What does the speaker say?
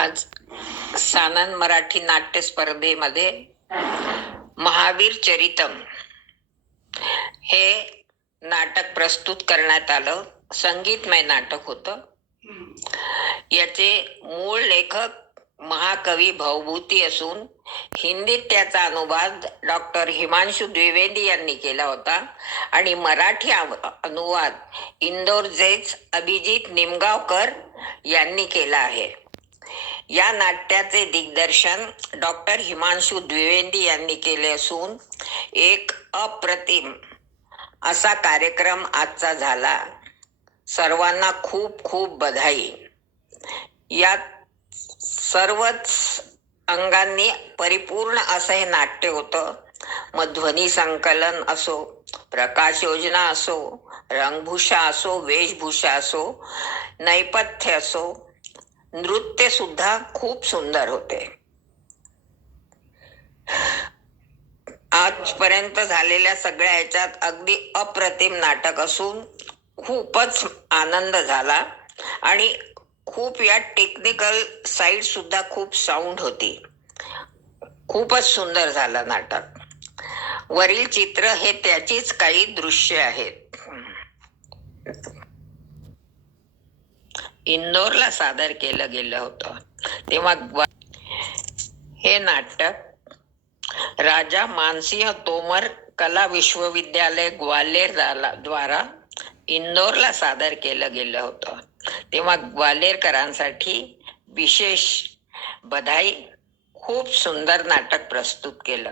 आज सानंद मराठी नाट्य स्पर्धेमध्ये महावीर चरितम हे नाटक प्रस्तुत करण्यात आलं. संगीतमय नाटक होतं. याचे मूळ लेखक महाकवी भवभूती असून हिंदीत त्याचा अनुवाद डॉक्टर हिमांशु द्विवेदी यांनी केला होता आणि मराठी अनुवाद इंदोरचेच अभिजित निमगावकर यांनी केला आहे. या नाट्याचे दिग्दर्शन डॉक्टर हिमांशु द्विवेदी यांनी केले असून एक अप्रतिम असा कार्यक्रम आजचा झाला. सर्वांना खूप खूप बधाई. यात सर्वच अंगांनी परिपूर्ण असं हे नाट्य होतं. मग ध्वनी संकलन असो, प्रकाश योजना असो, रंगभूषा असो, वेशभूषा असो, नैपथ्य असो, नृत्य सुद्धा खूप सुंदर होते. आजपर्यंत झालेल्या सगळ्या ह्याच्यात अगदी अप्रतिम नाटक असून खूपच आनंद झाला आणि खूप या टेक्निकल साईड सुद्धा खूप साऊंड होती. खूपच सुंदर झालं नाटक. वरील चित्र हे त्याचीच काही दृश्य आहेत. इंदोरला सादर केलं गेलं होतं तेव्हा हे नाटक राजा मानसिंह तोमर कला विश्वविद्यालय ग्वाल्हेर द्वारा इंदोरला सादर केलं गेलं होतं. तेव्हा ग्वाल्हेरकरांसाठी विशेष बधाई. खूप सुंदर नाटक प्रस्तुत केलं.